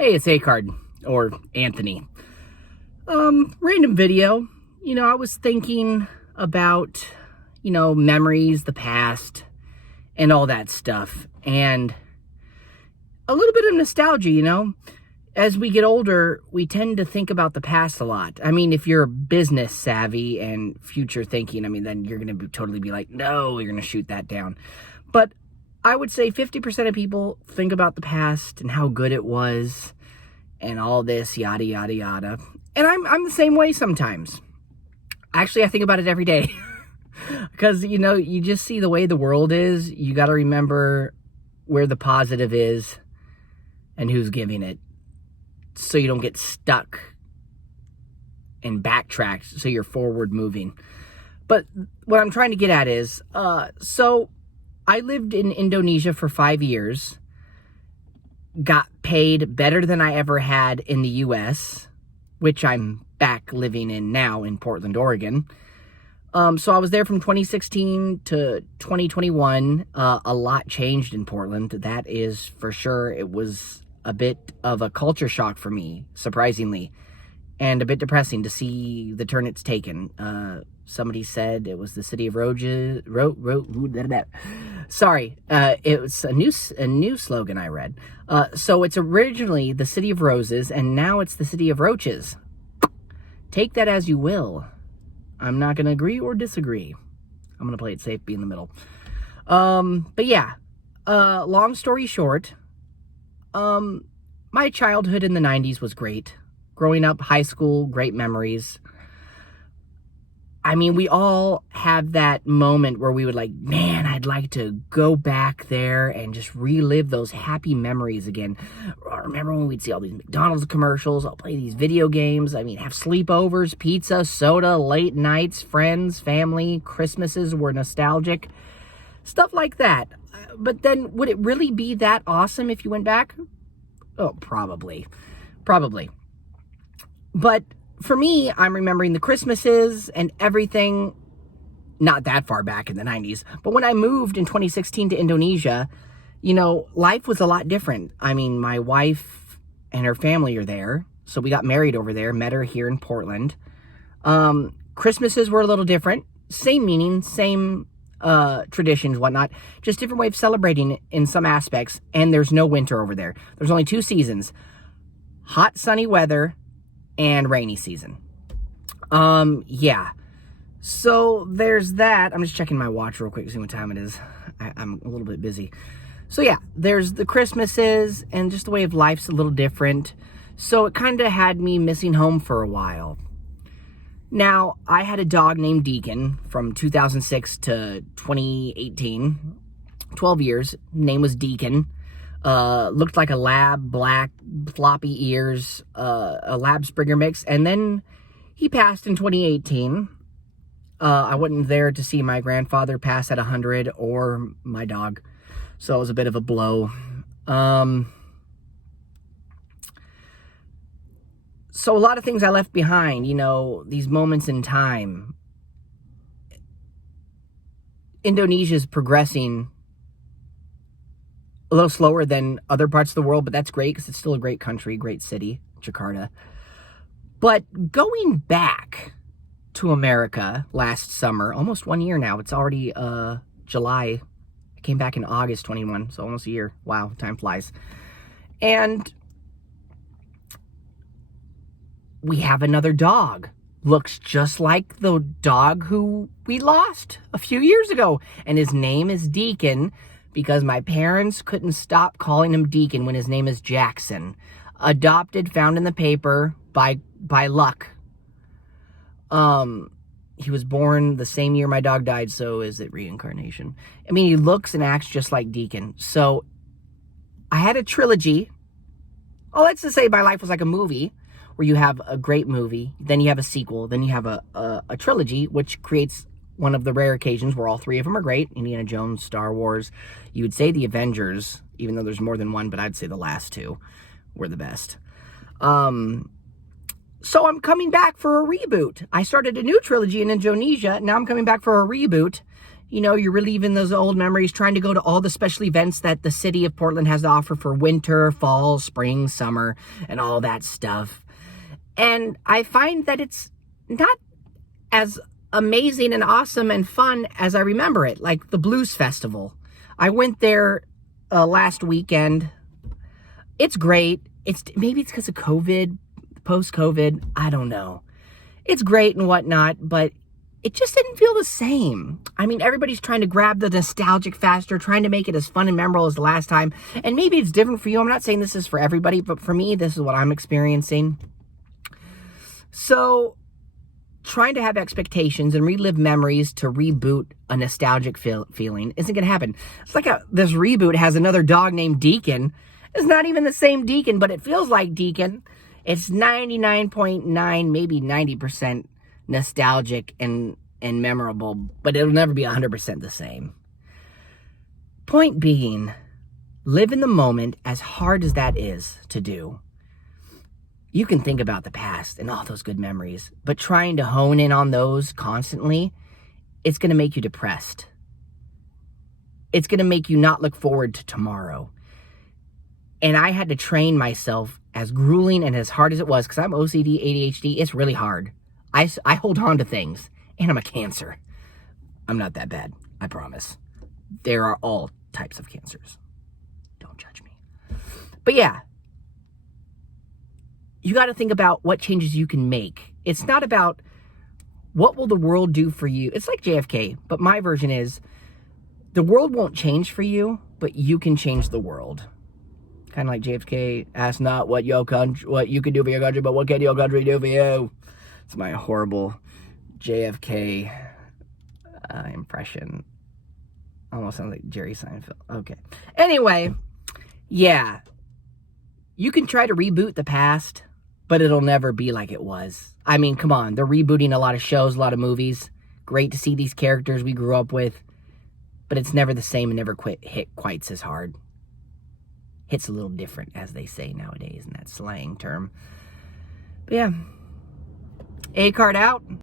Hey, it's Acard, or Anthony. Random video. I was thinking about, memories, the past, and all that stuff. And a little bit of nostalgia. As we get older, we tend to think about the past a lot. I mean, if you're business savvy and future thinking, then you're going to totally be like, no, you're going to shoot that down. But I would say 50% of people think about the past and how good it was and all this, yada, yada, yada. And I'm the same way sometimes. Actually, I think about it every day. Because, you just see the way the world is. You got to remember where the positive is and who's giving it, so you don't get stuck and backtracked, so you're forward moving. But what I'm trying to get at is, so I lived in Indonesia for 5 years, got paid better than I ever had in the U.S., which I'm back living in now in Portland, Oregon. So I was there from 2016 to 2021. A lot changed in Portland, that is for sure. It was a bit of a culture shock for me, surprisingly, and a bit depressing to see the turn it's taken. Somebody said it was the city of roses. Sorry, it was a new slogan I read. So it's originally the city of roses, and now it's the city of roaches. Take that as you will. I'm not going to agree or disagree. I'm going to play it safe, be in the middle. But yeah, long story short, my childhood in the 90s was great. Growing up, high school, great memories. We all have that moment where we would man, I'd like to go back there and just relive those happy memories again. I remember when we'd see all these McDonald's commercials, I'll play these video games, have sleepovers, pizza, soda, late nights, friends, family, Christmases were nostalgic. Stuff like that. But then, would it really be that awesome if you went back? Oh, probably. But for me, I'm remembering the Christmases and everything, not that far back in the 90s. But when I moved in 2016 to Indonesia, life was a lot different. My wife and her family are there. So we got married over there, met her here in Portland. Christmases were a little different. Same meaning, same traditions, whatnot. Just different way of celebrating in some aspects. And there's no winter over there. There's only 2 seasons. Hot, sunny weather and rainy season. Yeah. So there's that. I'm just checking my watch real quick to see what time it is. I'm a little bit busy. So yeah, there's the Christmases, and just the way of life's a little different. So it kind of had me missing home for a while. Now, I had a dog named Deacon from 2006 to 2018. 12 years. Name was Deacon. Looked like a lab, black, floppy ears, a lab Springer mix. And then he passed in 2018. I wasn't there to see my grandfather pass at 100 or my dog. So it was a bit of a blow. So a lot of things I left behind, these moments in time. Indonesia's progressing a little slower than other parts of the world, but that's great because it's still a great country, great city, Jakarta. But going back to America last summer, almost 1 year now, it's already July. I came back in August 21, so almost a year. Wow, time flies. And we have another dog. Looks just like the dog who we lost a few years ago. And his name is Deacon, because my parents couldn't stop calling him Deacon when his name is Jackson. Adopted, found in the paper by luck. He was born the same year my dog died, so is it reincarnation? He looks and acts just like Deacon. So I had a trilogy. Oh, let's just say my life was like a movie, where you have a great movie, then you have a sequel, then you have a trilogy, which creates one of the rare occasions where all 3 of them are great. Indiana Jones, Star Wars. You would say the Avengers, even though there's more than one, but I'd say the last 2 were the best. So I'm coming back for a reboot. I started a new trilogy in Indonesia. Now I'm coming back for a reboot. You know, you're reliving those old memories, trying to go to all the special events that the city of Portland has to offer for winter, fall, spring, summer, and all that stuff. And I find that it's not as amazing and awesome and fun as I remember it, like the Blues Festival. I went there last weekend. It's great. Maybe it's because of COVID, post-COVID. I don't know. It's great and whatnot, but it just didn't feel the same. I mean, everybody's trying to grab the nostalgic factor, trying to make it as fun and memorable as the last time. And maybe it's different for you. I'm not saying this is for everybody, but for me, this is what I'm experiencing. So, trying to have expectations and relive memories to reboot a nostalgic feeling isn't going to happen. It's like this reboot has another dog named Deacon. It's not even the same Deacon, but it feels like Deacon. It's 99.9, maybe 90% nostalgic and memorable, but it'll never be 100% the same. Point being, live in the moment, as hard as that is to do. You can think about the past and all those good memories, but trying to hone in on those constantly, it's going to make you depressed. It's going to make you not look forward to tomorrow. And I had to train myself, as grueling and as hard as it was, because I'm OCD, ADHD, it's really hard. I hold on to things, and I'm a Cancer. I'm not that bad, I promise. There are all types of cancers. Don't judge me. But yeah, you got to think about what changes you can make. It's not about what will the world do for you. It's like JFK, but my version is the world won't change for you, but you can change the world. Kind of like JFK, ask not what you can do for your country, but what can your country do for you? It's my horrible JFK impression. Almost sounds like Jerry Seinfeld. Okay. Anyway, yeah. You can try to reboot the past, but it'll never be like it was. I mean, come on. They're rebooting a lot of shows, a lot of movies. Great to see these characters we grew up with. But it's never the same and never hit quite as hard. Hits a little different, as they say nowadays in that slang term. But yeah. A card out.